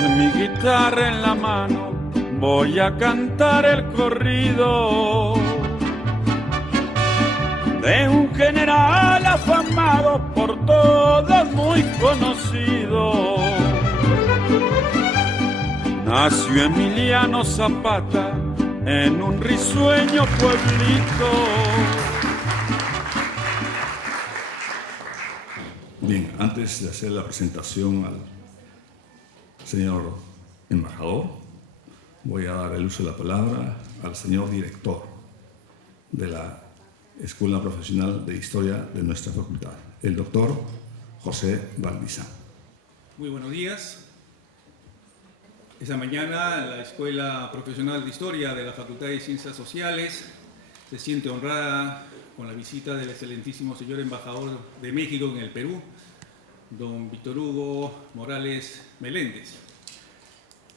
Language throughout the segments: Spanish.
Con mi guitarra en la mano voy a cantar el corrido de un general afamado por todos, muy conocido. Nació Emiliano Zapata en un risueño pueblito. Bien, antes de hacer la presentación al señor embajador, voy a dar el uso de la palabra al señor director de la Escuela Profesional de Historia de nuestra facultad, el doctor José Valdizán. Muy buenos días. Esta mañana la Escuela Profesional de Historia de la Facultad de Ciencias Sociales se siente honrada con la visita del excelentísimo señor embajador de México en el Perú, don Víctor Hugo Morales Meléndez,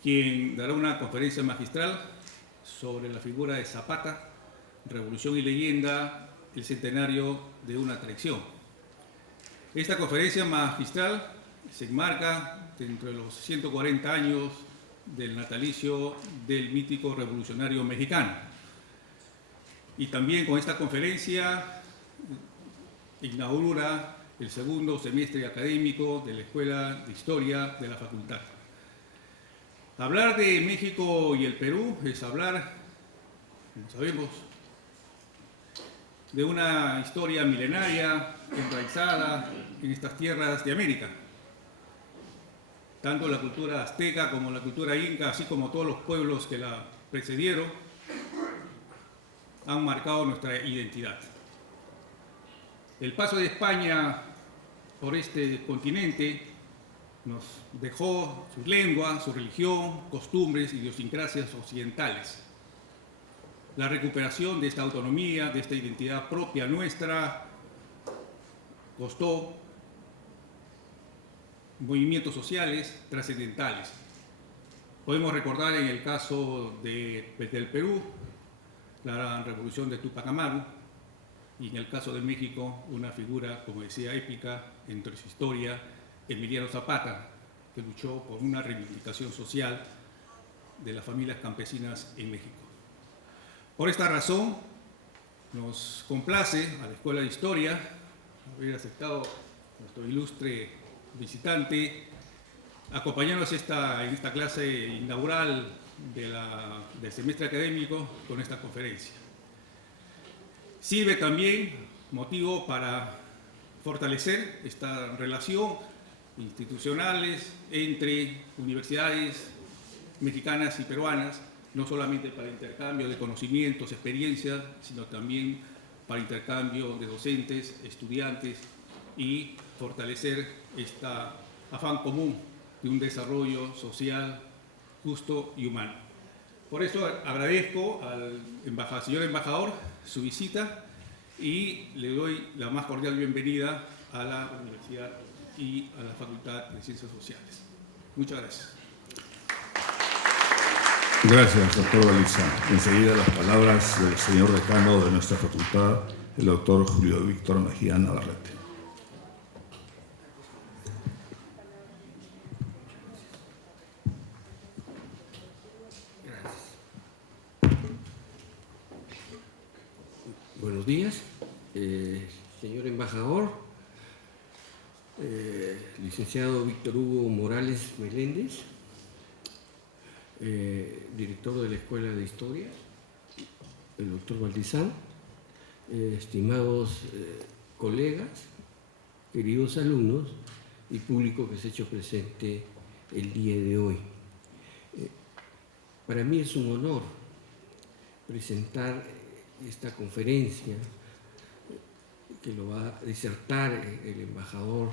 quien dará una conferencia magistral sobre la figura de Zapata, Revolución y Leyenda, el centenario de una traición. Esta conferencia magistral se enmarca dentro de los 140 años del natalicio del mítico revolucionario mexicano. Y también con esta conferencia inaugura el segundo semestre académico de la Escuela de Historia de la Facultad. Hablar de México y el Perú es hablar, como sabemos, de una historia milenaria enraizada en estas tierras de América. Tanto la cultura azteca como la cultura inca, así como todos los pueblos que la precedieron, han marcado nuestra identidad. El paso de España por este continente nos dejó su lengua, su religión, costumbres, idiosincrasias occidentales. La recuperación de esta autonomía, de esta identidad propia nuestra, costó movimientos sociales trascendentales. Podemos recordar en el caso del Perú, la revolución de Túpac Amaru, y en el caso de México, una figura, como decía, épica entre su historia, Emiliano Zapata, que luchó por una reivindicación social de las familias campesinas en México. Por esta razón, nos complace a la Escuela de Historia haber aceptado nuestro ilustre visitante acompañarnos en esta clase inaugural del semestre académico con esta conferencia. Sirve también motivo para fortalecer esta relación institucionales entre universidades mexicanas y peruanas, no solamente para intercambio de conocimientos, experiencias, sino también para intercambio de docentes, estudiantes y fortalecer este afán común de un desarrollo social justo y humano. Por eso agradezco al señor embajador su visita y le doy la más cordial bienvenida a la universidad y a la Facultad de Ciencias Sociales. Muchas gracias. Gracias, doctor Valdizán. Enseguida las palabras del señor decano de nuestra facultad, el doctor Julio Víctor Mejía Navarrete. Buenos días, señor embajador, licenciado Víctor Hugo Morales Meléndez, director de la Escuela de Historia, el doctor Valdizán, estimados colegas, queridos alumnos y público que se ha hecho presente el día de hoy. Para mí es un honor presentar esta conferencia que lo va a disertar el embajador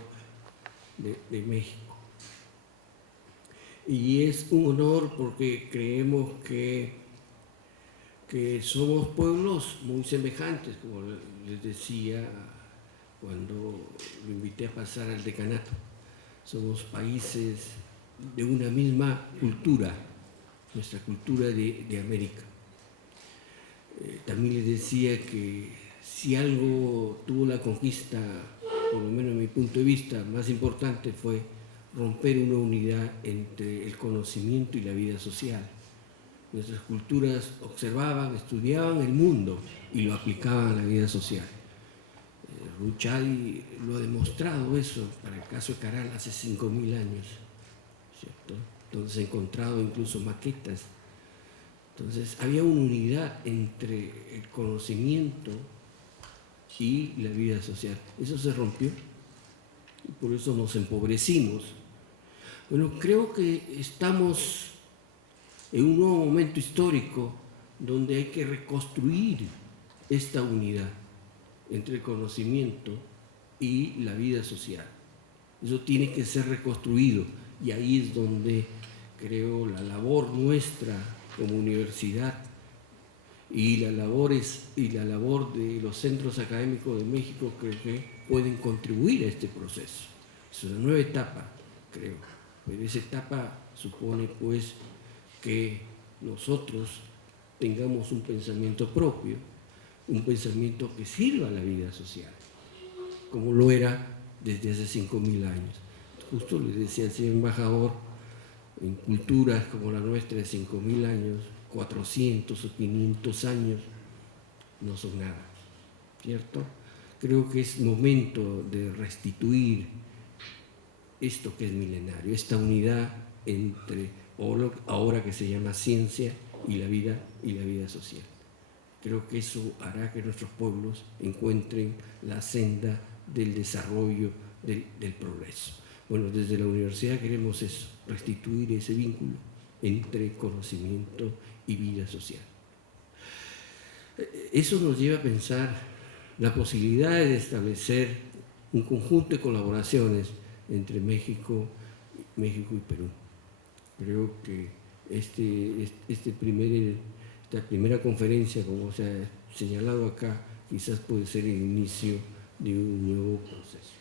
de México. Y es un honor porque creemos que somos pueblos muy semejantes, como les decía cuando lo invité a pasar al decanato. Somos países de una misma cultura, nuestra cultura de América. También les decía que si algo tuvo la conquista, por lo menos en mi punto de vista, más importante fue romper una unidad entre el conocimiento y la vida social. Nuestras culturas observaban, estudiaban el mundo y lo aplicaban a la vida social. Ruchay lo ha demostrado eso para el caso de Caral hace 5.000 años, ¿cierto? Donde se han encontrado incluso maquetas. Entonces había una unidad entre el conocimiento y la vida social. Eso se rompió y por eso nos empobrecimos. Bueno, creo que estamos en un nuevo momento histórico donde hay que reconstruir esta unidad entre el conocimiento y la vida social. Eso tiene que ser reconstruido y ahí es donde creo la labor nuestra como universidad y la labor de los centros académicos de México creo que pueden contribuir a este proceso. Es una nueva etapa, creo, pero esa etapa supone pues que nosotros tengamos un pensamiento propio, un pensamiento que sirva a la vida social, como lo era desde hace 5.000 años. Justo le decía al señor embajador, en culturas como la nuestra de 5.000 años, 400 o 500 años no son nada, ¿cierto? Creo que es momento de restituir esto que es milenario, esta unidad entre ahora que se llama ciencia y la vida social. Creo que eso hará que nuestros pueblos encuentren la senda del desarrollo, del progreso. Bueno, desde la universidad queremos eso, restituir ese vínculo entre conocimiento y vida social. Eso nos lleva a pensar la posibilidad de establecer un conjunto de colaboraciones entre México y Perú. Creo que esta primera conferencia, como se ha señalado acá, quizás puede ser el inicio de un nuevo proceso.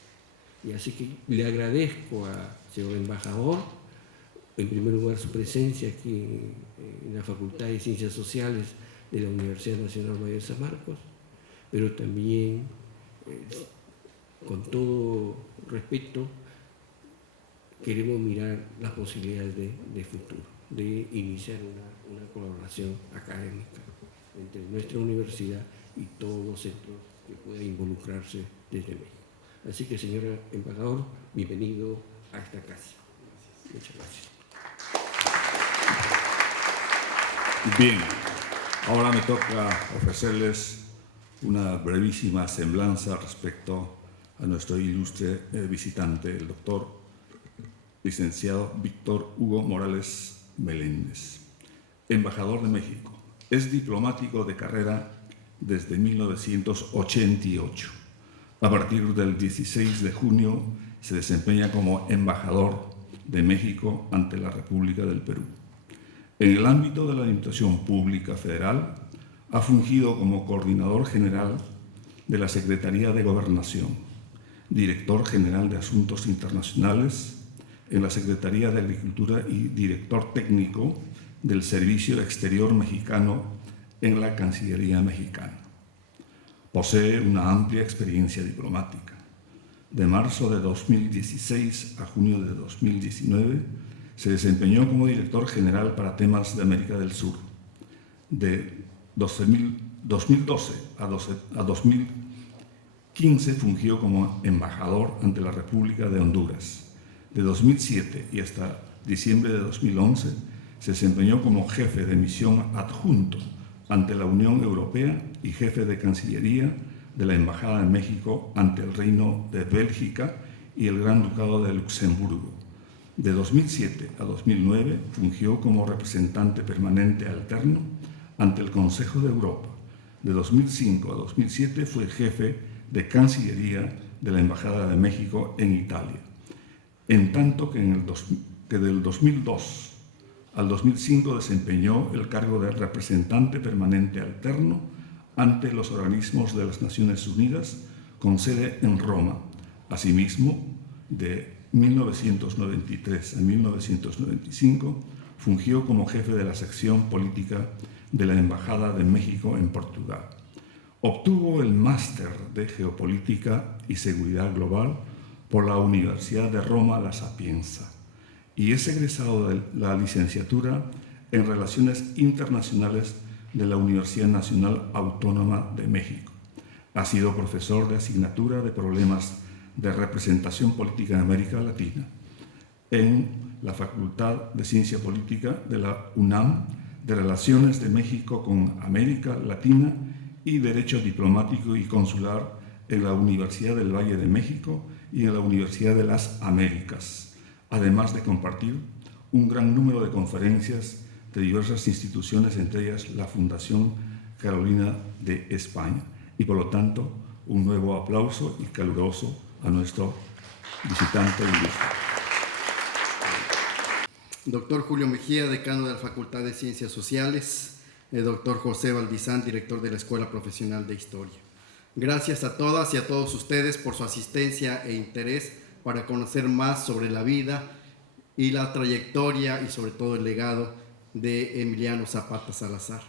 Y así que le agradezco al señor embajador, en primer lugar su presencia aquí en la Facultad de Ciencias Sociales de la Universidad Nacional Mayor de San Marcos, pero también, con todo respeto, queremos mirar las posibilidades de futuro, de iniciar una colaboración académica entre nuestra universidad y todos los centros que puedan involucrarse desde México. Así que, señor embajador, bienvenido a esta casa. Muchas gracias. Bien, ahora me toca ofrecerles una brevísima semblanza respecto a nuestro ilustre visitante, el doctor licenciado Víctor Hugo Morales Meléndez, embajador de México. Es diplomático de carrera desde 1988. A partir del 16 de junio se desempeña como embajador de México ante la República del Perú. En el ámbito de la Administración Pública Federal, ha fungido como coordinador general de la Secretaría de Gobernación, director general de Asuntos Internacionales en la Secretaría de Agricultura y director técnico del Servicio Exterior Mexicano en la Cancillería Mexicana. Posee una amplia experiencia diplomática. De marzo de 2016 a junio de 2019 se desempeñó como director general para temas de América del Sur. De 2012 a 2015 fungió como embajador ante la República de Honduras. De 2007 y hasta diciembre de 2011 se desempeñó como jefe de misión adjunto ante la Unión Europea y jefe de Cancillería de la Embajada de México ante el Reino de Bélgica y el Gran Ducado de Luxemburgo. De 2007 a 2009 fungió como representante permanente alterno ante el Consejo de Europa. De 2005 a 2007 fue jefe de Cancillería de la Embajada de México en Italia. En tanto que del 2002 al 2005 desempeñó el cargo de representante permanente alterno ante los organismos de las Naciones Unidas con sede en Roma. Asimismo, de 1993 a 1995 fungió como jefe de la sección política de la Embajada de México en Portugal. Obtuvo el máster de Geopolítica y Seguridad Global por la Universidad de Roma La Sapienza y es egresado de la licenciatura en Relaciones Internacionales de la Universidad Nacional Autónoma de México. Ha sido profesor de asignatura de Problemas de Representación Política en América Latina en la Facultad de Ciencia Política de la UNAM, de Relaciones de México con América Latina y Derecho Diplomático y Consular en la Universidad del Valle de México y en la Universidad de las Américas, además de compartir un gran número de conferencias de diversas instituciones, entre ellas la Fundación Carolina de España. Y por lo tanto, un nuevo aplauso y caluroso a nuestro visitante ilustre. Doctor Julio Mejía, decano de la Facultad de Ciencias Sociales, el doctor José Valdizán, director de la Escuela Profesional de Historia. Gracias a todas y a todos ustedes por su asistencia e interés para conocer más sobre la vida y la trayectoria y sobre todo el legado de Emiliano Zapata Salazar.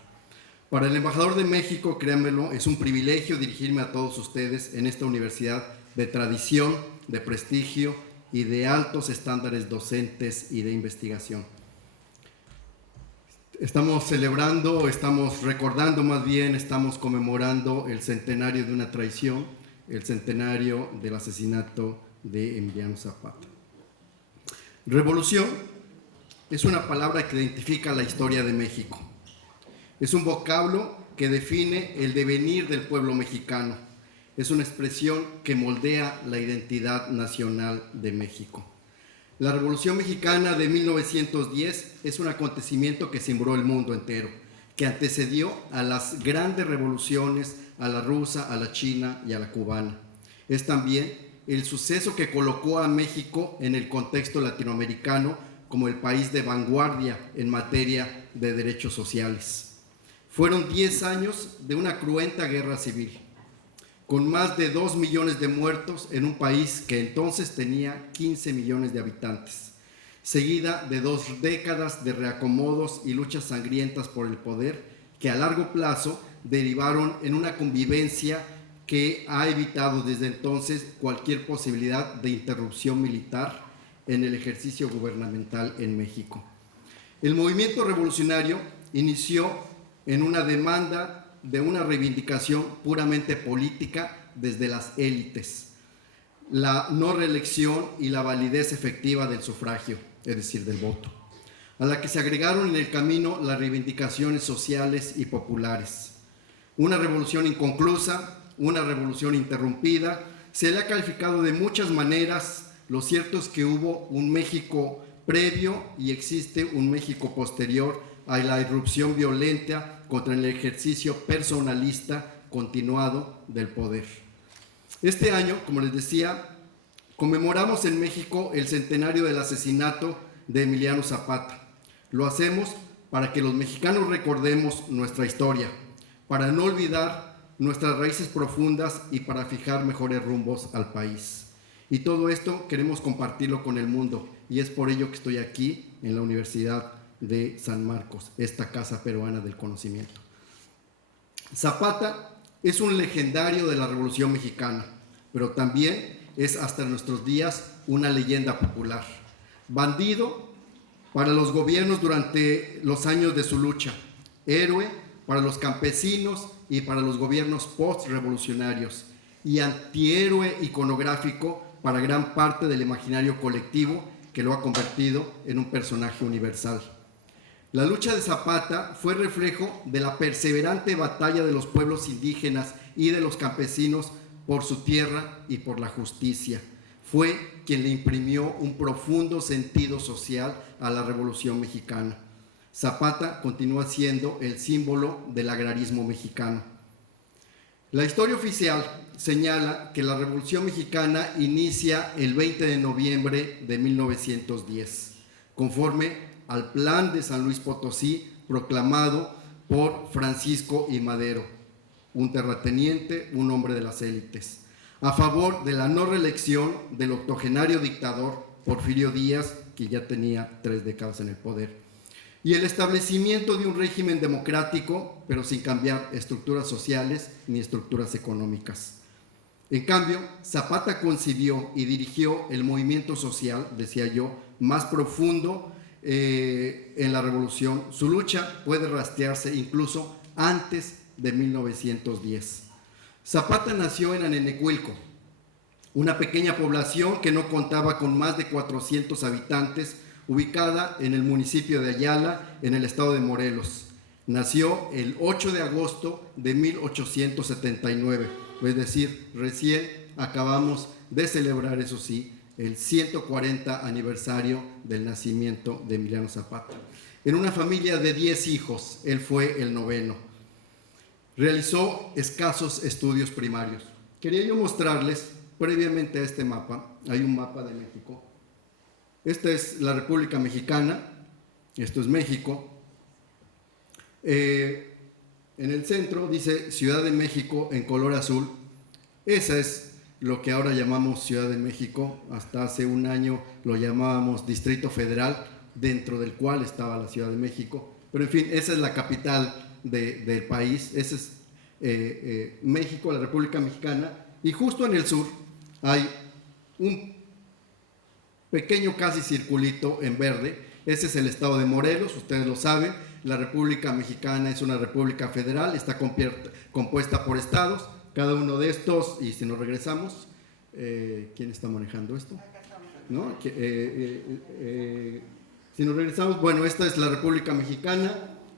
Para el embajador de México, créanmelo, es un privilegio dirigirme a todos ustedes en esta universidad de tradición, de prestigio y de altos estándares docentes y de investigación. Estamos celebrando, estamos recordando más bien, estamos conmemorando el centenario de una traición, el centenario del asesinato de Emiliano Zapata. Revolución es una palabra que identifica la historia de México. Es un vocablo que define el devenir del pueblo mexicano. Es una expresión que moldea la identidad nacional de México. La Revolución Mexicana de 1910 es un acontecimiento que cimbró el mundo entero, que antecedió a las grandes revoluciones, a la rusa, a la china y a la cubana. Es también el suceso que colocó a México en el contexto latinoamericano como el país de vanguardia en materia de derechos sociales. Fueron 10 años de una cruenta guerra civil, con más de 2 millones de muertos en un país que entonces tenía 15 millones de habitantes, seguida de 2 décadas de reacomodos y luchas sangrientas por el poder que a largo plazo derivaron en una convivencia que ha evitado desde entonces cualquier posibilidad de interrupción militar en el ejercicio gubernamental en México. El movimiento revolucionario inició en una demanda de una reivindicación puramente política desde las élites, la no reelección y la validez efectiva del sufragio, es decir, del voto, a la que se agregaron en el camino las reivindicaciones sociales y populares. Una revolución inconclusa, una revolución interrumpida, se le ha calificado de muchas maneras. Lo cierto es que hubo un México previo y existe un México posterior a la irrupción violenta contra el ejercicio personalista continuado del poder. Este año, como les decía, conmemoramos en México el centenario del asesinato de Emiliano Zapata. Lo hacemos para que los mexicanos recordemos nuestra historia, para no olvidar nuestras raíces profundas y para fijar mejores rumbos al país. Y todo esto queremos compartirlo con el mundo, y es por ello que estoy aquí en la Universidad de San Marcos, esta casa peruana del conocimiento. Zapata es un legendario de la Revolución Mexicana, pero también es hasta nuestros días una leyenda popular. Bandido para los gobiernos durante los años de su lucha, héroe para los campesinos y para los gobiernos post-revolucionarios, y antihéroe iconográfico para gran parte del imaginario colectivo que lo ha convertido en un personaje universal. La lucha de Zapata fue reflejo de la perseverante batalla de los pueblos indígenas y de los campesinos por su tierra y por la justicia. Fue quien le imprimió un profundo sentido social a la Revolución Mexicana. Zapata continúa siendo el símbolo del agrarismo mexicano. La historia oficial señala que la Revolución Mexicana inicia el 20 de noviembre de 1910, conforme al Plan de San Luis Potosí proclamado por Francisco I. Madero, un terrateniente, un hombre de las élites, a favor de la no reelección del octogenario dictador Porfirio Díaz, que ya tenía 3 décadas en el poder, y el establecimiento de un régimen democrático, pero sin cambiar estructuras sociales ni estructuras económicas. En cambio, Zapata concibió y dirigió el movimiento social, decía yo, más profundo en la revolución. Su lucha puede rastrearse incluso antes de 1910. Zapata nació en Anenecuilco, una pequeña población que no contaba con más de 400 habitantes, ubicada en el municipio de Ayala, en el estado de Morelos. Nació el 8 de agosto de 1879, es decir, recién acabamos de celebrar, eso sí, el 140 aniversario del nacimiento de Emiliano Zapata. En una familia de 10 hijos, él fue el noveno. Realizó escasos estudios primarios. Quería yo mostrarles, previamente a este mapa, hay un mapa de México. Esta es la República Mexicana, esto es México. En el centro dice Ciudad de México en color azul. Esa es lo que ahora llamamos Ciudad de México. Hasta hace un año lo llamábamos Distrito Federal, dentro del cual estaba la Ciudad de México. Pero en fin, esa es la capital del país. Ese es México, la República Mexicana. Y justo en el sur hay un pequeño casi circulito en verde. Ese es el estado de Morelos, ustedes lo saben. La República Mexicana es una república federal, está compuesta por estados. Cada uno de estos, y si nos regresamos, ¿quién está manejando esto? ¿No? Si nos regresamos, bueno, esta es la República Mexicana.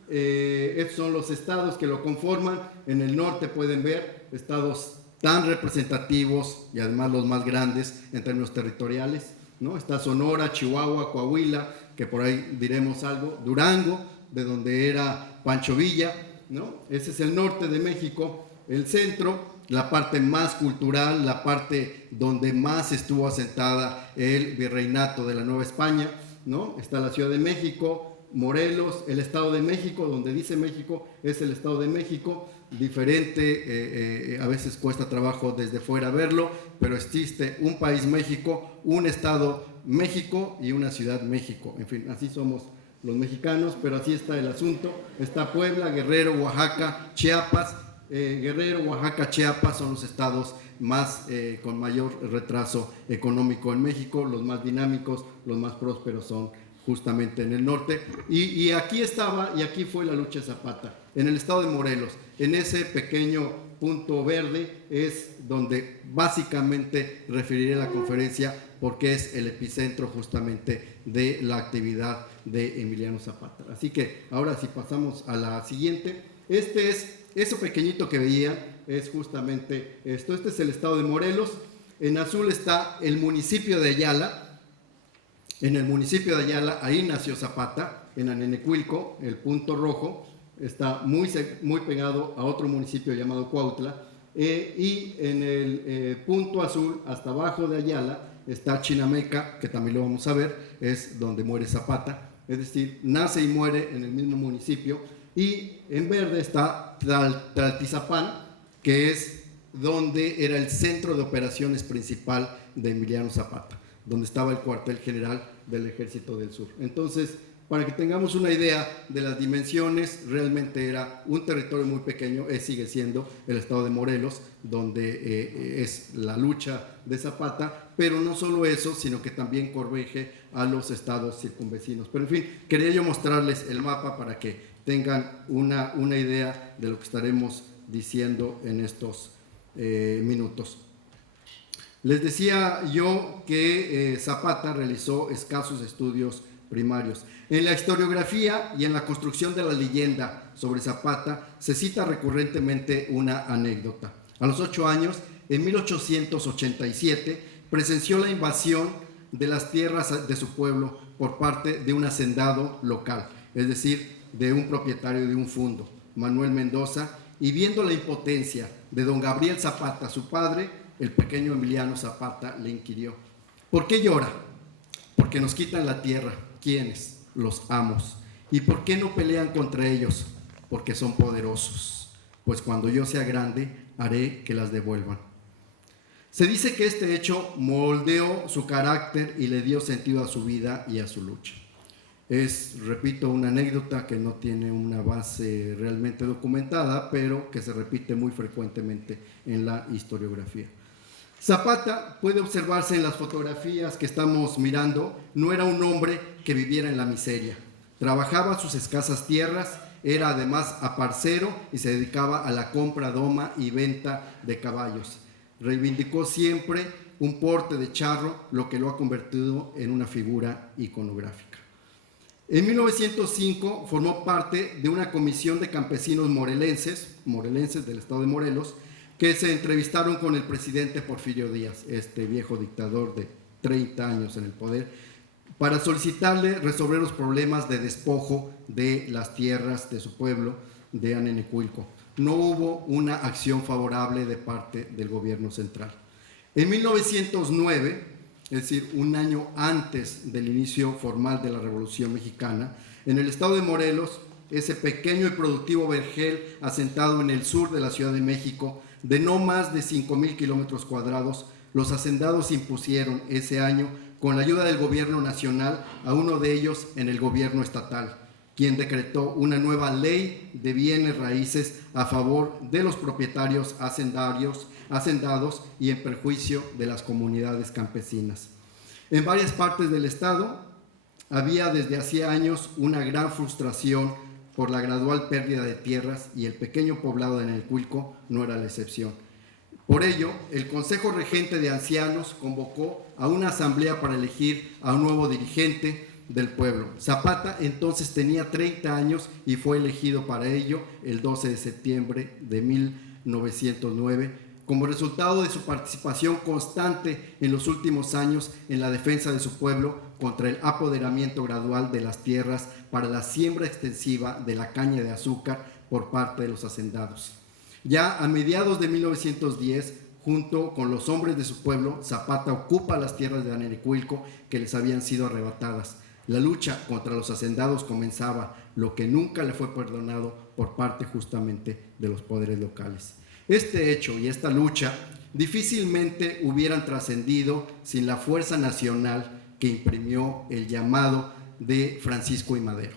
Estos son los estados que lo conforman. En el norte pueden ver estados tan representativos y además los más grandes en términos territoriales, ¿no? Está Sonora, Chihuahua, Coahuila, que por ahí diremos algo, Durango, de donde era Pancho Villa, ¿no? Ese es el norte de México. El centro, la parte más cultural, la parte donde más estuvo asentada el virreinato de la Nueva España, ¿no? Está la Ciudad de México, Morelos, el Estado de México, donde dice México es el Estado de México, diferente, a veces cuesta trabajo desde fuera verlo, pero existe un país México, un Estado México y una Ciudad México. En fin, así somos los mexicanos, pero así está el asunto. Está Puebla, Guerrero, Oaxaca, Chiapas. Guerrero, Oaxaca, Chiapas son los estados más con mayor retraso económico en México. Los más dinámicos, los más prósperos son justamente en el norte. Y aquí estaba, y aquí fue la lucha de Zapata, en el estado de Morelos. En ese pequeño punto verde es donde básicamente referiré la conferencia, porque es el epicentro justamente de la actividad de Emiliano Zapata. Así que ahora si pasamos a la siguiente, eso pequeñito que veía es justamente esto. Este es el estado de Morelos. En azul está el municipio de Ayala. En el municipio de Ayala, ahí nació Zapata, en Anenecuilco. El punto rojo está muy pegado a otro municipio llamado Cuautla. Y en el punto azul, hasta abajo de Ayala, está Chinameca, que también lo vamos a ver, es donde muere Zapata. Es decir, nace y muere en el mismo municipio. Y en verde está Tlaltizapán, que es donde era el centro de operaciones principal de Emiliano Zapata, donde estaba el cuartel general del Ejército del Sur. Entonces, para que tengamos una idea de las dimensiones, realmente era un territorio muy pequeño, sigue siendo el estado de Morelos, donde es la lucha de Zapata, pero no solo eso, sino que también corrige a los estados circunvecinos. Pero en fin, quería yo mostrarles el mapa para que tengan una idea de lo que estaremos diciendo en estos minutos. Les decía yo que Zapata realizó escasos estudios primarios. En la historiografía y en la construcción de la leyenda sobre Zapata se cita recurrentemente una anécdota. A los 8 años, en 1887, presenció la invasión de las tierras de su pueblo por parte de un hacendado local, es decir, de un propietario de un fundo, Manuel Mendoza, y viendo la impotencia de don Gabriel Zapata, su padre, el pequeño Emiliano Zapata le inquirió: ¿por qué llora? Porque nos quitan la tierra. ¿Quiénes? Los amos. ¿Y por qué no pelean contra ellos? Porque son poderosos. Pues cuando yo sea grande, haré que las devuelvan. Se dice que este hecho moldeó su carácter y le dio sentido a su vida y a su lucha. Es, repito, una anécdota que no tiene una base realmente documentada, pero que se repite muy frecuentemente en la historiografía. Zapata, puede observarse en las fotografías que estamos mirando, no era un hombre que viviera en la miseria. Trabajaba sus escasas tierras, era además aparcero y se dedicaba a la compra, doma y venta de caballos. Reivindicó siempre un porte de charro, lo que lo ha convertido en una figura iconográfica. En 1905 formó parte de una comisión de campesinos morelenses del estado de Morelos, que se entrevistaron con el presidente Porfirio Díaz, este viejo dictador de 30 años en el poder, para solicitarle resolver los problemas de despojo de las tierras de su pueblo de Anenecuilco. No hubo una acción favorable de parte del gobierno central. En 1909, es decir, un año antes del inicio formal de la Revolución Mexicana, en el estado de Morelos, ese pequeño y productivo vergel asentado en el sur de la Ciudad de México, de no más de 5,000 kilómetros cuadrados, los hacendados impusieron ese año, con la ayuda del gobierno nacional, a uno de ellos en el gobierno estatal, quien decretó una nueva ley de bienes raíces a favor de los propietarios hacendados y en perjuicio de las comunidades campesinas. En varias partes del estado había desde hacía años una gran frustración por la gradual pérdida de tierras, y el pequeño poblado de Anenecuilco no era la excepción. Por ello, el Consejo Regente de Ancianos convocó a una asamblea para elegir a un nuevo dirigente del pueblo. Zapata entonces tenía 30 años y fue elegido para ello el 12 de septiembre de 1909, como resultado de su participación constante en los últimos años en la defensa de su pueblo contra el apoderamiento gradual de las tierras para la siembra extensiva de la caña de azúcar por parte de los hacendados. Ya a mediados de 1910, junto con los hombres de su pueblo, Zapata ocupa las tierras de Anenecuilco que les habían sido arrebatadas. La lucha contra los hacendados comenzaba, lo que nunca le fue perdonado por parte justamente de los poderes locales. Este hecho y esta lucha difícilmente hubieran trascendido sin la fuerza nacional que imprimió el llamado de Francisco I. Madero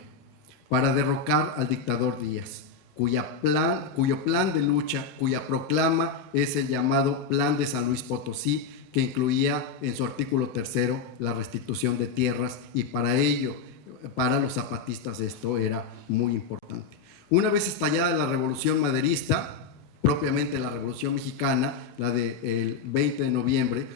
para derrocar al dictador Díaz, cuyo plan de lucha, cuya proclama es el llamado Plan de San Luis Potosí, que incluía en su artículo 3 la restitución de tierras, y para ello, para los zapatistas, esto era muy importante. Una vez estallada la revolución maderista, propiamente la Revolución Mexicana, la del 20 de noviembre,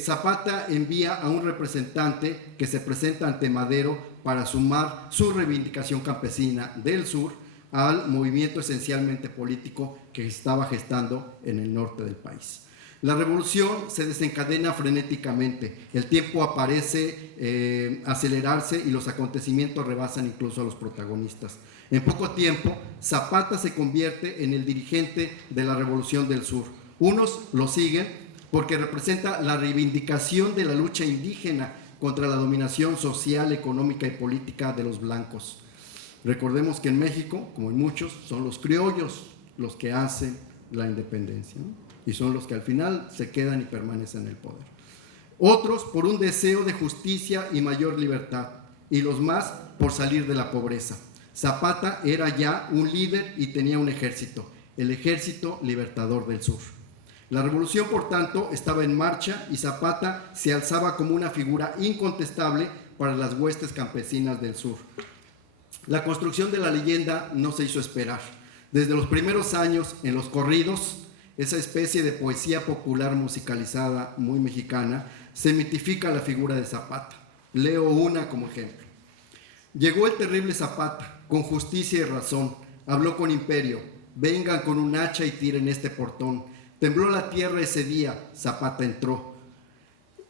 Zapata envía a un representante que se presenta ante Madero para sumar su reivindicación campesina del sur al movimiento esencialmente político que estaba gestando en el norte del país. La revolución se desencadena frenéticamente, el tiempo parece acelerarse y los acontecimientos rebasan incluso a los protagonistas. En poco tiempo, Zapata se convierte en el dirigente de la Revolución del Sur. Unos lo siguen porque representa la reivindicación de la lucha indígena contra la dominación social, económica y política de los blancos. Recordemos que en México, como en muchos, son los criollos los que hacen la independencia, ¿no? Y son los que al final se quedan y permanecen en el poder. Otros por un deseo de justicia y mayor libertad, y los más por salir de la pobreza. Zapata era ya un líder y tenía un ejército, el Ejército Libertador del Sur. La revolución, por tanto, estaba en marcha y Zapata se alzaba como una figura incontestable para las huestes campesinas del sur. La construcción de la leyenda no se hizo esperar. Desde los primeros años, en los corridos, esa especie de poesía popular musicalizada muy mexicana, se mitifica la figura de Zapata. Leo una como ejemplo. Llegó el terrible Zapata, con justicia y razón, habló con imperio, vengan con un hacha y tiren este portón. Tembló la tierra ese día, Zapata entró.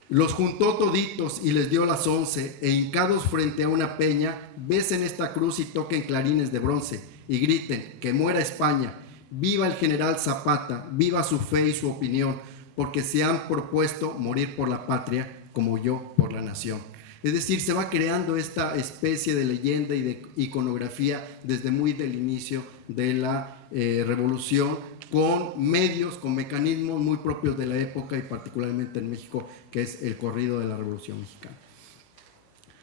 Los juntó toditos y les dio las 11, e hincados frente a una peña, besen esta cruz y toquen clarines de bronce, y griten, que muera España. Viva el general Zapata, viva su fe y su opinión, porque se han propuesto morir por la patria como yo por la nación. Es decir, se va creando esta especie de leyenda y de iconografía desde muy del inicio de la revolución, con medios, con mecanismos muy propios de la época y particularmente en México, que es el corrido de la Revolución Mexicana.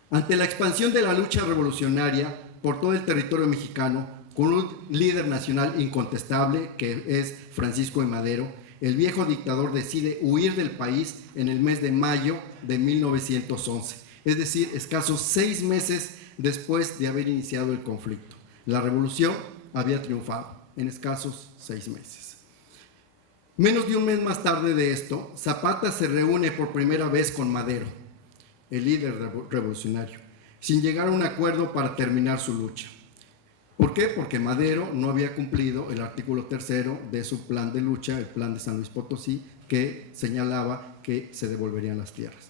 Ante la expansión de la lucha revolucionaria por todo el territorio mexicano, con un líder nacional incontestable, que es Francisco I. Madero, el viejo dictador decide huir del país en el mes de mayo de 1911, es decir, escasos 6 meses después de haber iniciado el conflicto. La revolución había triunfado en escasos 6 meses. Menos de un mes más tarde de esto, Zapata se reúne por primera vez con Madero, el líder revolucionario, sin llegar a un acuerdo para terminar su lucha. ¿Por qué? Porque Madero no había cumplido el artículo 3º de su plan de lucha, el plan de San Luis Potosí, que señalaba que se devolverían las tierras.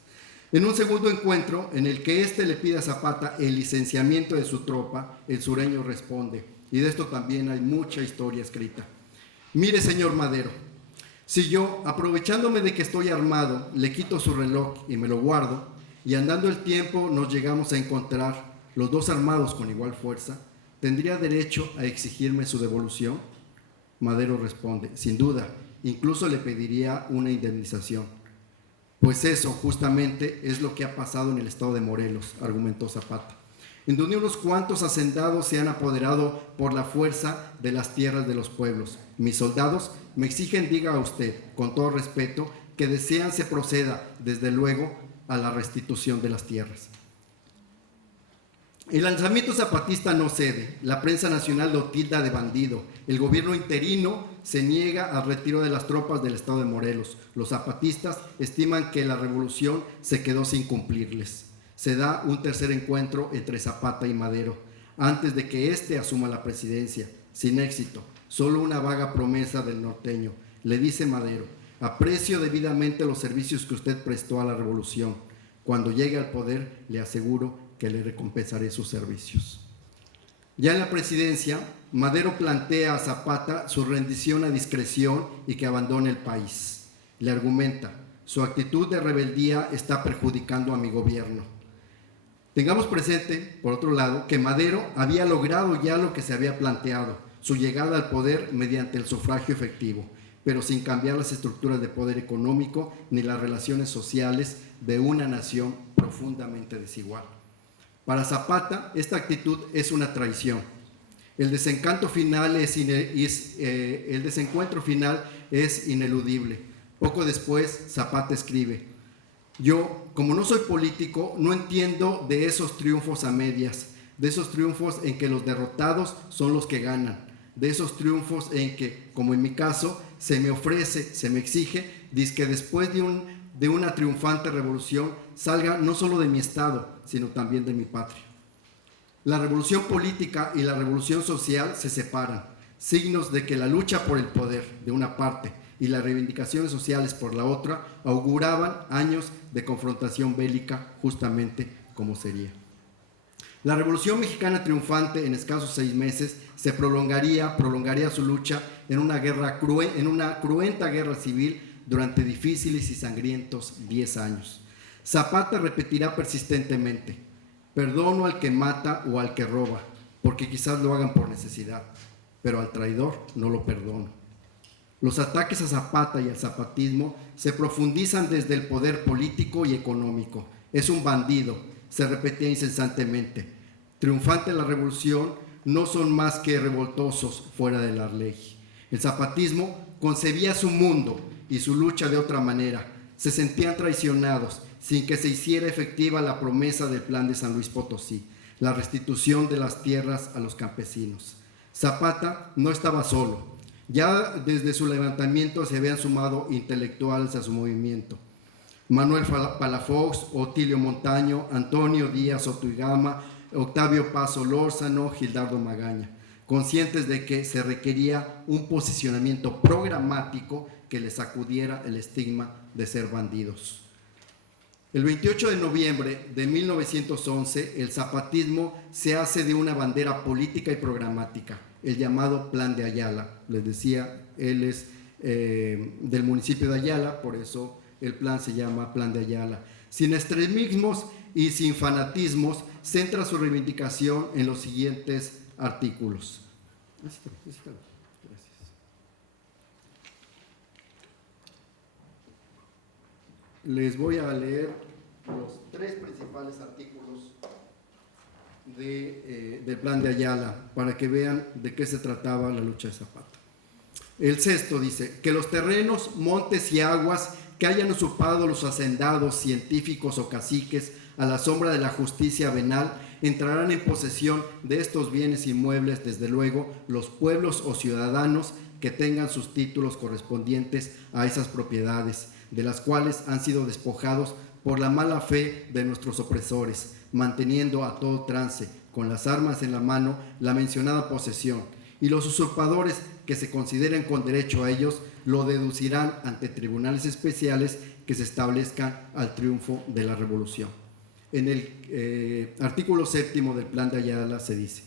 En un segundo encuentro, en el que éste le pide a Zapata el licenciamiento de su tropa, el sureño responde, y de esto también hay mucha historia escrita. Mire, señor Madero, si yo, aprovechándome de que estoy armado, le quito su reloj y me lo guardo, y andando el tiempo nos llegamos a encontrar los dos armados con igual fuerza, ¿tendría derecho a exigirme su devolución? Madero responde, sin duda, incluso le pediría una indemnización. Pues eso justamente es lo que ha pasado en el estado de Morelos, argumentó Zapata, en donde unos cuantos hacendados se han apoderado por la fuerza de las tierras de los pueblos. Mis soldados me exigen, diga a usted, con todo respeto, que desean se proceda, desde luego, a la restitución de las tierras. El lanzamiento zapatista no cede, la prensa nacional lo tilda de bandido, el gobierno interino se niega al retiro de las tropas del estado de Morelos, los zapatistas estiman que la revolución se quedó sin cumplirles. Se da un tercer encuentro entre Zapata y Madero, antes de que éste asuma la presidencia, sin éxito, solo una vaga promesa del norteño. Le dice Madero, aprecio debidamente los servicios que usted prestó a la revolución, cuando llegue al poder le aseguro que le recompensaré sus servicios. Ya en la presidencia, Madero plantea a Zapata su rendición a discreción y que abandone el país. Le argumenta, su actitud de rebeldía está perjudicando a mi gobierno. Tengamos presente, por otro lado, que Madero había logrado ya lo que se había planteado, su llegada al poder mediante el sufragio efectivo, pero sin cambiar las estructuras de poder económico ni las relaciones sociales de una nación profundamente desigual. Para Zapata, esta actitud es una traición. El desencuentro final es ineludible. Poco después, Zapata escribe, yo, como no soy político, no entiendo de esos triunfos a medias, de esos triunfos en que los derrotados son los que ganan, de esos triunfos en que, como en mi caso, se me ofrece, se me exige, dizque después de una triunfante revolución salga no solo de mi estado, sino también de mi patria. La revolución política y la revolución social se separan, signos de que la lucha por el poder, de una parte, y las reivindicaciones sociales por la otra, auguraban años de confrontación bélica, justamente como sería. La Revolución Mexicana triunfante en escasos 6 meses se prolongaría su lucha en una cruenta guerra civil durante difíciles y sangrientos 10 años. Zapata repetirá persistentemente, perdono al que mata o al que roba, porque quizás lo hagan por necesidad, pero al traidor no lo perdono. Los ataques a Zapata y al zapatismo se profundizan desde el poder político y económico. Es un bandido, se repetía incesantemente. Triunfante la revolución, no son más que revoltosos fuera de la ley. El zapatismo concebía su mundo y su lucha de otra manera. Se sentían traicionados sin que se hiciera efectiva la promesa del plan de San Luis Potosí, la restitución de las tierras a los campesinos. Zapata no estaba solo. Ya desde su levantamiento se habían sumado intelectuales a su movimiento. Manuel Palafox, Otilio Montaño, Antonio Díaz Otuigama, Octavio Paz Solórzano, Gildardo Magaña, conscientes de que se requería un posicionamiento programático que les sacudiera el estigma de ser bandidos. El 28 de noviembre de 1911, el zapatismo se hace de una bandera política y programática, el llamado Plan de Ayala. Les decía, él es del municipio de Ayala, por eso el plan se llama Plan de Ayala. Sin extremismos y sin fanatismos, centra su reivindicación en los siguientes artículos. Gracias. Les voy a leer los 3 principales artículos del Plan de Ayala para que vean de qué se trataba la lucha de Zapata. El sexto dice que los terrenos, montes y aguas que hayan usurpado los hacendados, científicos o caciques a la sombra de la justicia venal entrarán en posesión de estos bienes inmuebles, desde luego, los pueblos o ciudadanos que tengan sus títulos correspondientes a esas propiedades, de las cuales han sido despojados por la mala fe de nuestros opresores, manteniendo a todo trance, con las armas en la mano, la mencionada posesión, y los usurpadores que se consideren con derecho a ellos lo deducirán ante tribunales especiales que se establezcan al triunfo de la revolución. En el artículo 7 del Plan de Ayala se dice: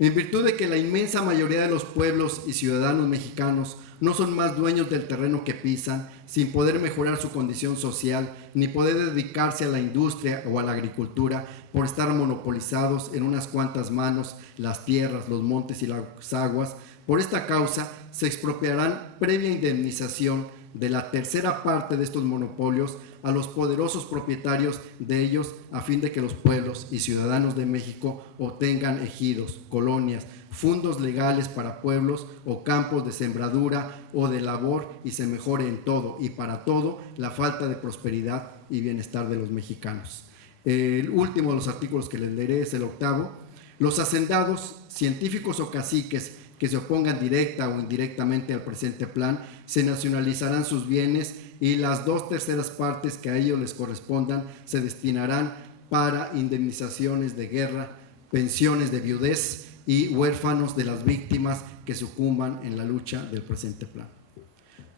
en virtud de que la inmensa mayoría de los pueblos y ciudadanos mexicanos no son más dueños del terreno que pisan, sin poder mejorar su condición social, ni poder dedicarse a la industria o a la agricultura, por estar monopolizados en unas cuantas manos las tierras, los montes y las aguas, por esta causa se expropiarán previa indemnización de la tercera parte de estos monopolios a los poderosos propietarios de ellos, a fin de que los pueblos y ciudadanos de México obtengan ejidos, colonias, fundos legales para pueblos o campos de sembradura o de labor, y se mejore en todo y para todo la falta de prosperidad y bienestar de los mexicanos. El último de los artículos que les leeré es el 8. Los hacendados, científicos o caciques que se opongan directa o indirectamente al presente plan, se nacionalizarán sus bienes, y las 2/3 partes que a ellos les correspondan se destinarán para indemnizaciones de guerra, pensiones de viudez y huérfanos de las víctimas que sucumban en la lucha del presente plan.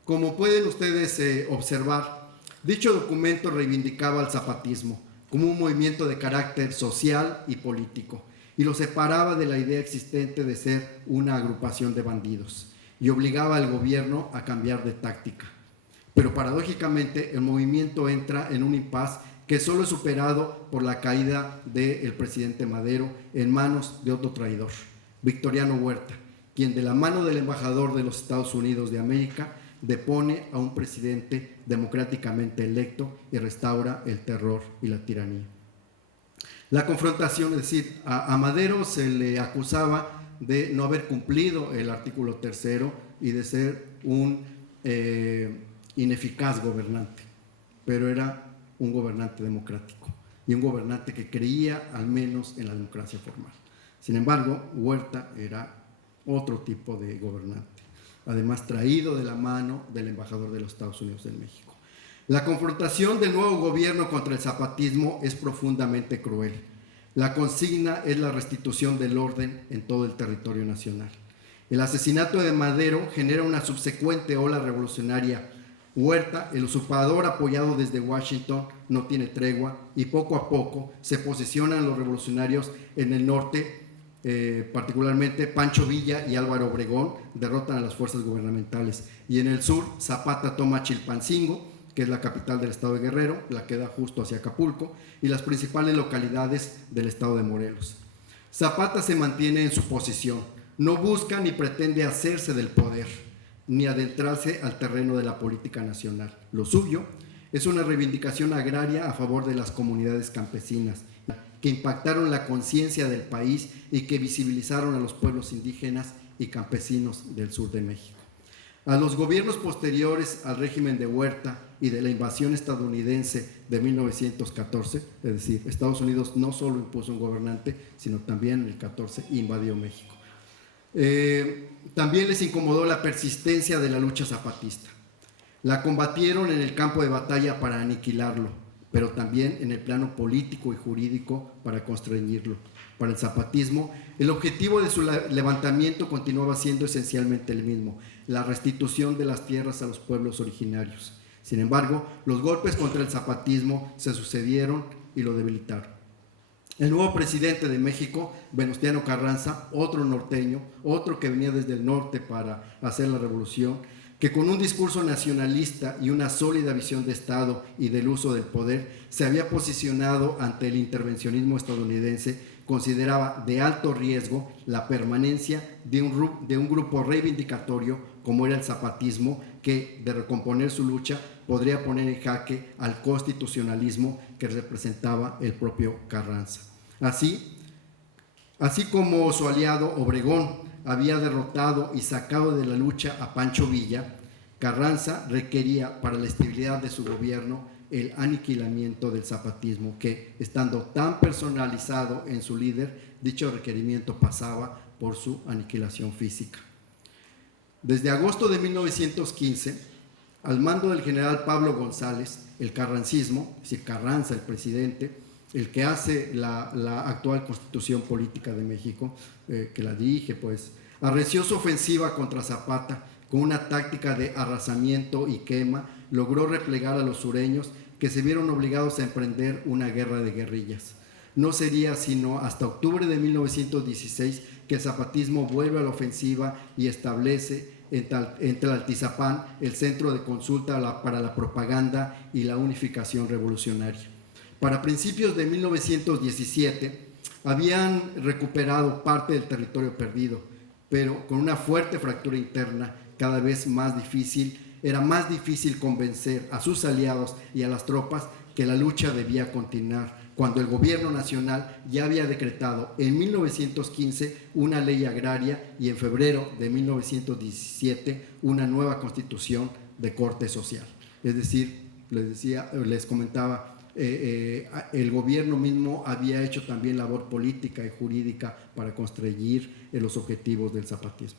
Como pueden ustedes observar, dicho documento reivindicaba al zapatismo como un movimiento de carácter social y político, y lo separaba de la idea existente de ser una agrupación de bandidos, y obligaba al gobierno a cambiar de táctica. Pero paradójicamente el movimiento entra en un impasse que solo es superado por la caída del presidente Madero en manos de otro traidor, Victoriano Huerta, quien de la mano del embajador de los Estados Unidos de América depone a un presidente democráticamente electo y restaura el terror y la tiranía. La confrontación, es decir, a Madero se le acusaba de no haber cumplido el artículo 3 y de ser un ineficaz gobernante, pero era un gobernante democrático y un gobernante que creía al menos en la democracia formal. Sin embargo, Huerta era otro tipo de gobernante, además traído de la mano del embajador de los Estados Unidos en México. La confrontación del nuevo gobierno contra el zapatismo es profundamente cruel. La consigna es la restitución del orden en todo el territorio nacional. El asesinato de Madero genera una subsecuente ola revolucionaria. Huerta, el usurpador apoyado desde Washington, no tiene tregua, y poco a poco se posicionan los revolucionarios en el norte, particularmente Pancho Villa y Álvaro Obregón derrotan a las fuerzas gubernamentales, y en el sur Zapata toma Chilpancingo, que es la capital del estado de Guerrero, la que da justo hacia Acapulco, y las principales localidades del estado de Morelos. Zapata se mantiene en su posición, no busca ni pretende hacerse del poder, ni adentrarse al terreno de la política nacional. Lo suyo es una reivindicación agraria a favor de las comunidades campesinas, que impactaron la conciencia del país y que visibilizaron a los pueblos indígenas y campesinos del sur de México. A los gobiernos posteriores al régimen de Huerta y de la invasión estadounidense de 1914, es decir, Estados Unidos no solo impuso un gobernante, sino también en el 14 invadió México. También les incomodó la persistencia de la lucha zapatista. La combatieron en el campo de batalla para aniquilarlo, pero también en el plano político y jurídico para constreñirlo. Para el zapatismo, el objetivo de su levantamiento continuaba siendo esencialmente el mismo: la restitución de las tierras a los pueblos originarios. Sin embargo, los golpes contra el zapatismo se sucedieron y lo debilitaron. El nuevo presidente de México, Venustiano Carranza, otro norteño, otro que venía desde el norte para hacer la revolución, que con un discurso nacionalista y una sólida visión de Estado y del uso del poder se había posicionado ante el intervencionismo estadounidense, consideraba de alto riesgo la permanencia de un grupo reivindicatorio como era el zapatismo, que de recomponer su lucha podría poner en jaque al constitucionalismo que representaba el propio Carranza. Así como su aliado Obregón, había derrotado y sacado de la lucha a Pancho Villa, Carranza requería para la estabilidad de su gobierno el aniquilamiento del zapatismo, que, estando tan personalizado en su líder, dicho requerimiento pasaba por su aniquilación física. Desde agosto de 1915, al mando del general Pablo González, el carrancismo, es decir, Carranza, el presidente, el que hace la actual Constitución Política de México, que la dirige, pues, arreció su ofensiva contra Zapata con una táctica de arrasamiento y quema, logró replegar a los sureños, que se vieron obligados a emprender una guerra de guerrillas. No sería sino hasta octubre de 1916 que el zapatismo vuelve a la ofensiva y establece en Tlaltizapán el centro de consulta para la propaganda y la unificación revolucionaria. Para principios de 1917 habían recuperado parte del territorio perdido, pero con una fuerte fractura interna cada vez más difícil. Era más difícil convencer a sus aliados y a las tropas que la lucha debía continuar, cuando el gobierno nacional ya había decretado en 1915 una ley agraria y en febrero de 1917 una nueva constitución de corte social. Es decir, les comentaba, el gobierno mismo había hecho también labor política y jurídica para construir los objetivos del zapatismo.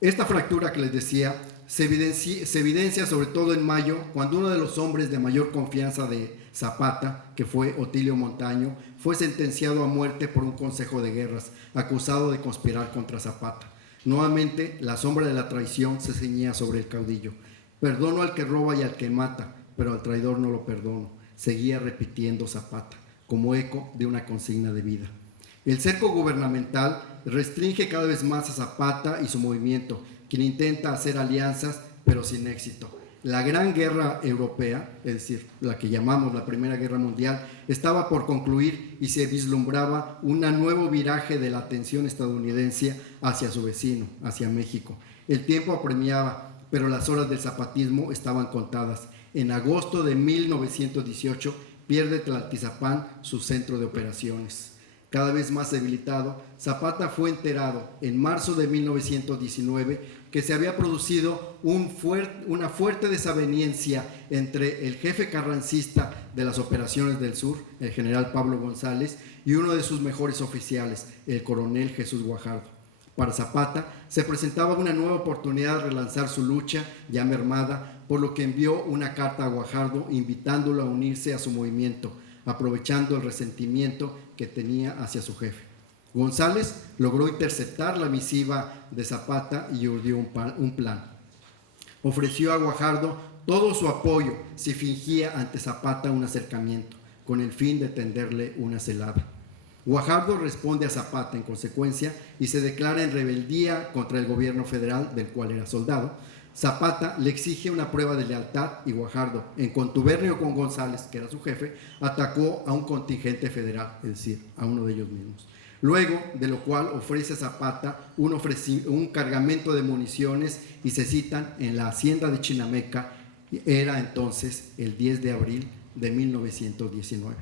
Esta fractura que les decía se evidencia sobre todo en mayo, cuando uno de los hombres de mayor confianza de Zapata, que fue Otilio Montaño, fue sentenciado a muerte por un consejo de guerras, acusado de conspirar contra Zapata. Nuevamente, la sombra de la traición se ceñía sobre el caudillo. Perdono al que roba y al que mata, pero al traidor no lo perdono, seguía repitiendo Zapata, como eco de una consigna de vida. El cerco gubernamental restringe cada vez más a Zapata y su movimiento, quien intenta hacer alianzas, pero sin éxito. La Gran Guerra Europea, es decir, la que llamamos la Primera Guerra Mundial, estaba por concluir y se vislumbraba un nuevo viraje de la atención estadounidense hacia su vecino, hacia México. El tiempo apremiaba, pero las horas del zapatismo estaban contadas. En agosto de 1918 pierde Tlaltizapán su centro de operaciones. Cada vez más debilitado, Zapata fue enterado en marzo de 1919 que se había producido una fuerte desaveniencia entre el jefe carrancista de las operaciones del sur, el general Pablo González, y uno de sus mejores oficiales, el coronel Jesús Guajardo. Para Zapata se presentaba una nueva oportunidad de relanzar su lucha ya mermada, por lo que envió una carta a Guajardo invitándolo a unirse a su movimiento, aprovechando el resentimiento que tenía hacia su jefe. González logró interceptar la misiva de Zapata y urdió un plan. Ofreció a Guajardo todo su apoyo si fingía ante Zapata un acercamiento, con el fin de tenderle una celada. Guajardo responde a Zapata en consecuencia y se declara en rebeldía contra el gobierno federal, del cual era soldado. Zapata le exige una prueba de lealtad y Guajardo, en contubernio con González, que era su jefe, atacó a un contingente federal, es decir, a uno de ellos mismos. Luego de lo cual ofrece a Zapata un cargamento de municiones y se citan en la hacienda de Chinameca. Era entonces el 10 de abril de 1919.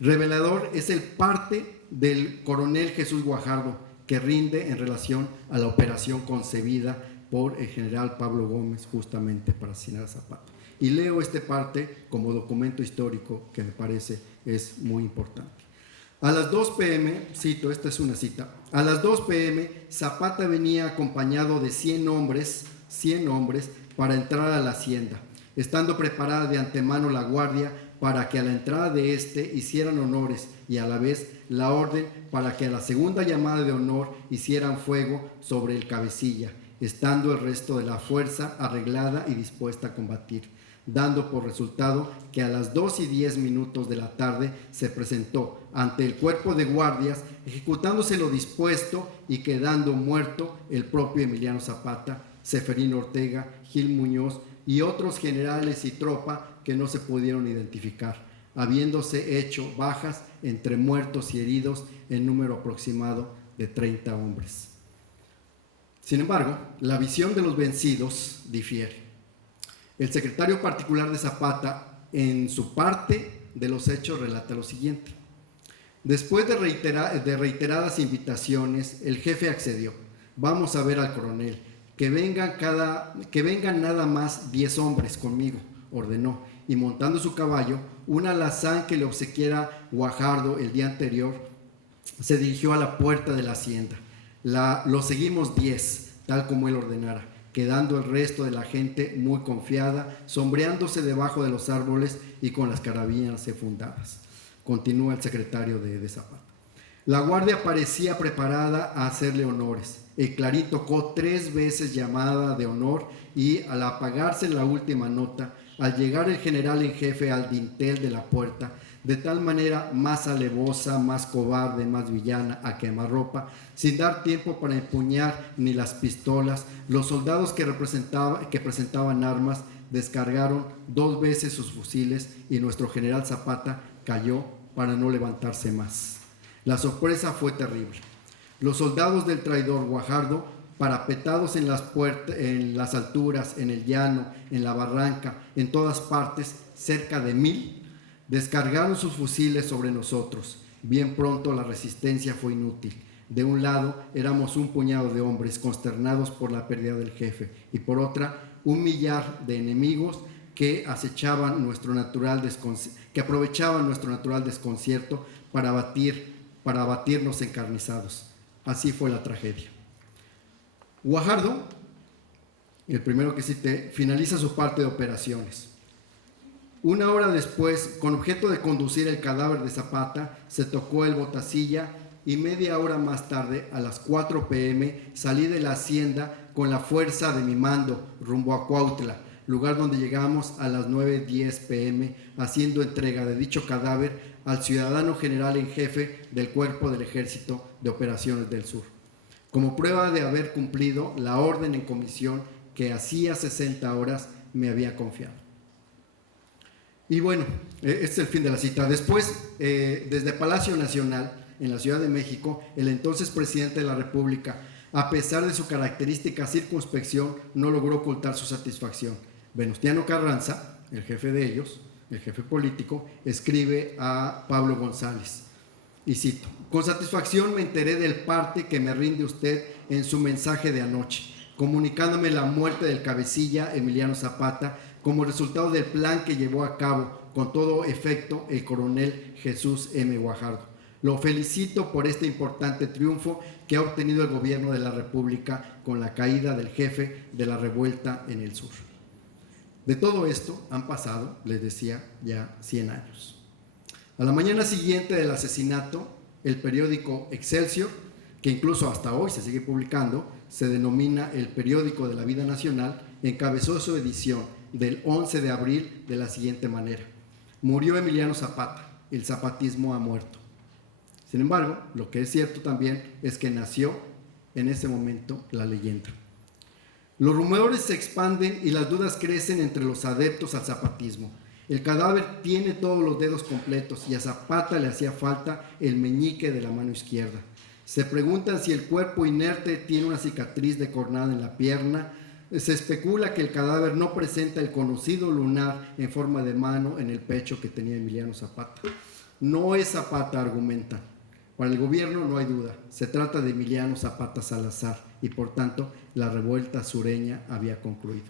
Revelador es el parte del coronel Jesús Guajardo, que rinde en relación a la operación concebida por el general Pablo Gómez justamente para asesinar a Zapata. Y leo este parte como documento histórico que me parece es muy importante. A las 2 p.m., cito, esta es una cita, a las 2 p.m. Zapata venía acompañado de 100 hombres para entrar a la hacienda, estando preparada de antemano la guardia para que a la entrada de hicieran honores y a la vez la orden para que a la segunda llamada de honor hicieran fuego sobre el cabecilla, estando el resto de la fuerza arreglada y dispuesta a combatir, dando por resultado que a las 2:10 de la tarde se presentó ante el cuerpo de guardias, ejecutándose lo dispuesto y quedando muerto el propio Emiliano Zapata, Seferino Ortega, Gil Muñoz y otros generales y tropa que no se pudieron identificar, habiéndose hecho bajas entre muertos y heridos en número aproximado de 30 hombres. Sin embargo, la visión de los vencidos difiere. El secretario particular de Zapata, en su parte, de los hechos relata lo siguiente. Después de reiteradas invitaciones, el jefe accedió. Vamos a ver al coronel. Que vengan nada más 10 hombres conmigo, ordenó, y montando su caballo, un alazán que le obsequiara Guajardo el día anterior, se dirigió a la puerta de la hacienda. Lo seguimos 10, tal como él ordenara, quedando el resto de la gente muy confiada, sombreándose debajo de los árboles y con las carabinas enfundadas. Continúa el secretario de Zapata. La guardia parecía preparada a hacerle honores. El clarín tocó 3 veces llamada de honor y al apagarse la última nota, al llegar el general en jefe al dintel de la puerta, de tal manera más alevosa, más cobarde, más villana, a quemarropa, sin dar tiempo para empuñar ni las pistolas, los soldados que presentaban armas descargaron 2 veces sus fusiles y nuestro general Zapata cayó para no levantarse más. La sorpresa fue terrible. Los soldados del traidor Guajardo, parapetados en las alturas, en el llano, en la barranca, en todas partes, cerca de 1000, descargaron sus fusiles sobre nosotros. Bien pronto la resistencia fue inútil. De un lado éramos un puñado de hombres consternados por la pérdida del jefe y por otra 1 millar de enemigos que aprovechaban nuestro natural desconcierto para batirnos encarnizados. Así fue la tragedia. Guajardo, el primero que cité, finaliza su parte de operaciones. 1 hora después, con objeto de conducir el cadáver de Zapata, se tocó el botacilla y media hora más tarde, a las 4 p.m., salí de la hacienda con la fuerza de mi mando rumbo a Cuautla, lugar donde llegamos a las 9:10 p.m., haciendo entrega de dicho cadáver al ciudadano general en jefe del Cuerpo del Ejército de Operaciones del Sur, como prueba de haber cumplido la orden en comisión que hacía 60 horas me había confiado. Y bueno, este es el fin de la cita. Después, desde Palacio Nacional, en la Ciudad de México, el entonces presidente de la República, a pesar de su característica circunspección, no logró ocultar su satisfacción. Venustiano Carranza, el jefe de ellos, el jefe político, escribe a Pablo González, y cito: con satisfacción me enteré del parte que me rinde usted en su mensaje de anoche, comunicándome la muerte del cabecilla Emiliano Zapata como resultado del plan que llevó a cabo con todo efecto el coronel Jesús M. Guajardo. Lo felicito por este importante triunfo que ha obtenido el gobierno de la República con la caída del jefe de la revuelta en el sur. De todo esto han pasado, les decía, ya 100 años. A la mañana siguiente del asesinato, el periódico Excelsior, que incluso hasta hoy se sigue publicando, se denomina el periódico de la vida nacional, encabezó su edición del 11 de abril de la siguiente manera: murió Emiliano Zapata, el zapatismo ha muerto. Sin embargo, lo que es cierto también es que nació en ese momento la leyenda. Los rumores se expanden y las dudas crecen entre los adeptos al zapatismo. El cadáver tiene todos los dedos completos y a Zapata le hacía falta el meñique de la mano izquierda. Se preguntan si el cuerpo inerte tiene una cicatriz de cornada en la pierna. Se especula que el cadáver no presenta el conocido lunar en forma de mano en el pecho que tenía Emiliano Zapata. No es Zapata, argumentan. Para el gobierno no hay duda, se trata de Emiliano Zapata Salazar y por tanto la revuelta sureña había concluido.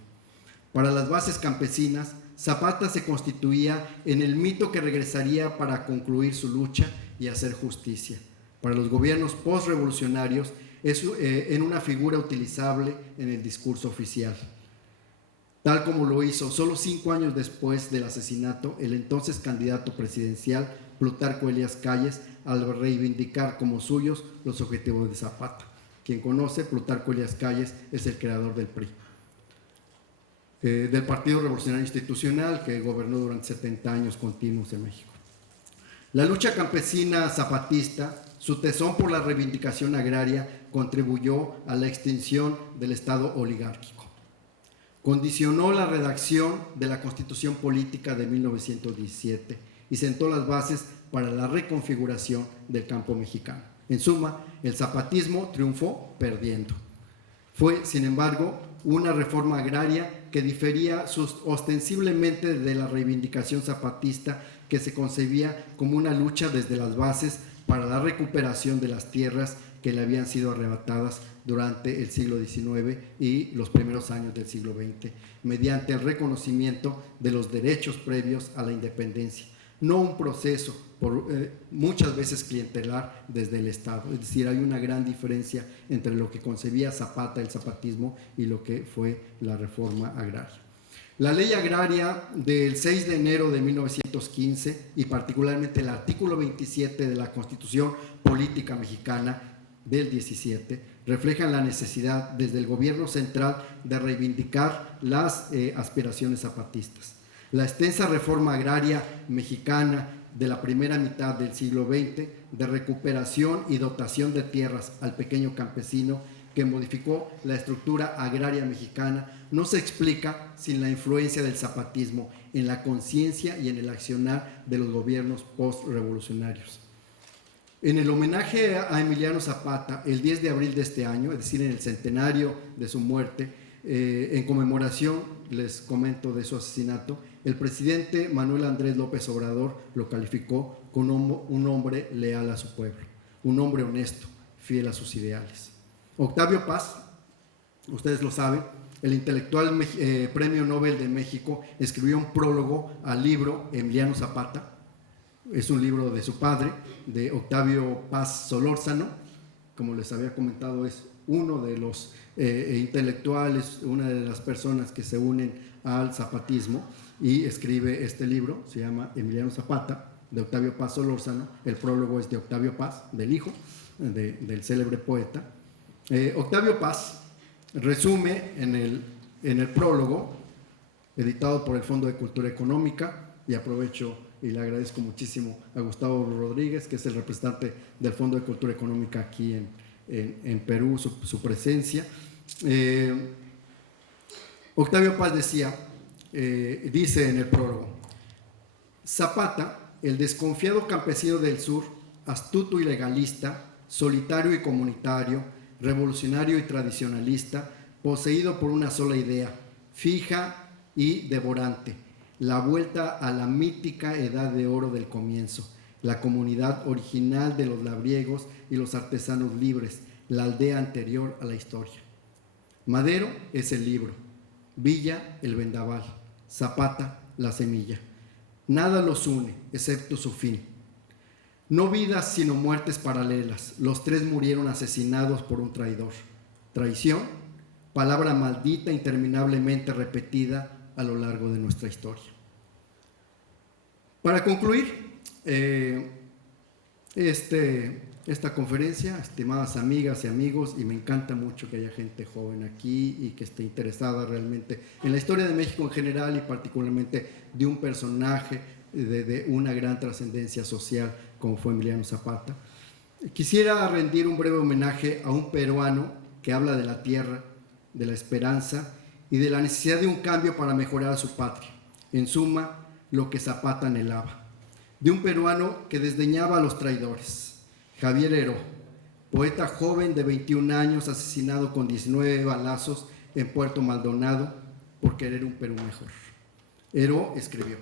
Para las bases campesinas, Zapata se constituía en el mito que regresaría para concluir su lucha y hacer justicia. Para los gobiernos postrevolucionarios es en una figura utilizable en el discurso oficial. Tal como lo hizo solo 5 años después del asesinato el entonces candidato presidencial Plutarco Elías Calles, al reivindicar como suyos los objetivos de Zapata. Quien conoce, Plutarco Elías Calles es el creador del PRI, del Partido Revolucionario Institucional, que gobernó durante 70 años continuos en México. La lucha campesina zapatista, su tesón por la reivindicación agraria, contribuyó a la extinción del Estado oligárquico. Condicionó la redacción de la Constitución Política de 1917 y sentó las bases para la reconfiguración del campo mexicano. En suma, el zapatismo triunfó perdiendo. Fue, sin embargo, una reforma agraria que difería ostensiblemente de la reivindicación zapatista, que se concebía como una lucha desde las bases para la recuperación de las tierras que le habían sido arrebatadas durante el siglo XIX y los primeros años del siglo XX, mediante el reconocimiento de los derechos previos a la independencia, no un proceso muchas veces clientelar desde el Estado. Es decir, hay una gran diferencia entre lo que concebía Zapata, el zapatismo, y lo que fue la reforma agraria. La ley agraria del 6 de enero de 1915 y particularmente el artículo 27 de la Constitución Política Mexicana del 17 reflejan la necesidad desde el gobierno central de reivindicar las aspiraciones zapatistas. La extensa reforma agraria mexicana de la primera mitad del siglo XX, de recuperación y dotación de tierras al pequeño campesino, que modificó la estructura agraria mexicana, no se explica sin la influencia del zapatismo en la conciencia y en el accionar de los gobiernos post-revolucionarios. En el homenaje a Emiliano Zapata, el 10 de abril de este año, es decir, en el centenario de su muerte, en conmemoración, les comento, de su asesinato, el presidente Manuel Andrés López Obrador lo calificó como un hombre leal a su pueblo, un hombre honesto, fiel a sus ideales. Octavio Paz, ustedes lo saben, el intelectual Premio Nobel de México, escribió un prólogo al libro Emiliano Zapata. Es un libro de su padre, de Octavio Paz Solórzano. Como les había comentado, es uno de los intelectuales, una de las personas que se unen al zapatismo, y escribe este libro, se llama Emiliano Zapata, de Octavio Paz Solórzano. El prólogo es de Octavio Paz, del hijo del célebre poeta. Octavio Paz resume en el prólogo, editado por el Fondo de Cultura Económica, y aprovecho y le agradezco muchísimo a Gustavo Rodríguez, que es el representante del Fondo de Cultura Económica aquí en Perú, su presencia. Octavio Paz dice en el prólogo: Zapata, el desconfiado campesino del sur, astuto y legalista, solitario y comunitario, revolucionario y tradicionalista, poseído por una sola idea, fija y devorante: la vuelta a la mítica edad de oro del comienzo, la comunidad original de los labriegos y los artesanos libres, la aldea anterior a la historia. Madero es el libro, Villa el vendaval, Zapata la semilla. Nada los une excepto su fin. No vidas sino muertes paralelas. Los tres murieron asesinados por un traidor. Traición, palabra maldita interminablemente repetida a lo largo de nuestra historia. Para concluir esta conferencia, estimadas amigas y amigos, y me encanta mucho que haya gente joven aquí y que esté interesada realmente en la historia de México en general y particularmente de un personaje de una gran trascendencia social como fue Emiliano Zapata. Quisiera rendir un breve homenaje a un peruano que habla de la tierra, de la esperanza y de la necesidad de un cambio para mejorar a su patria. En suma, lo que Zapata anhelaba. De un peruano que desdeñaba a los traidores. Javier Heró, poeta joven de 21 años, asesinado con 19 balazos en Puerto Maldonado por querer un Perú mejor. Heró escribió: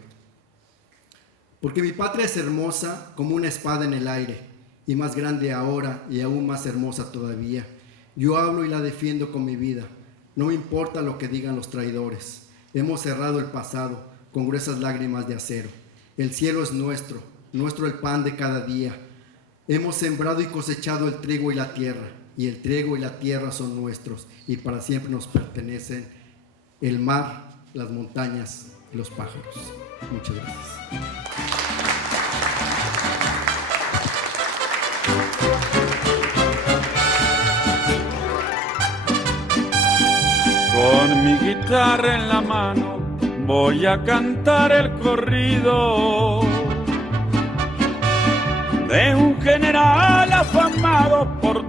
porque mi patria es hermosa como una espada en el aire, y más grande ahora y aún más hermosa todavía. Yo hablo y la defiendo con mi vida. No me importa lo que digan los traidores. Hemos cerrado el pasado con gruesas lágrimas de acero. El cielo es nuestro el pan de cada día. Hemos sembrado y cosechado el trigo y la tierra, y el trigo y la tierra son nuestros, y para siempre nos pertenecen el mar, las montañas y los pájaros. Muchas gracias. Con mi guitarra en la mano voy a cantar el corrido de un general afamado por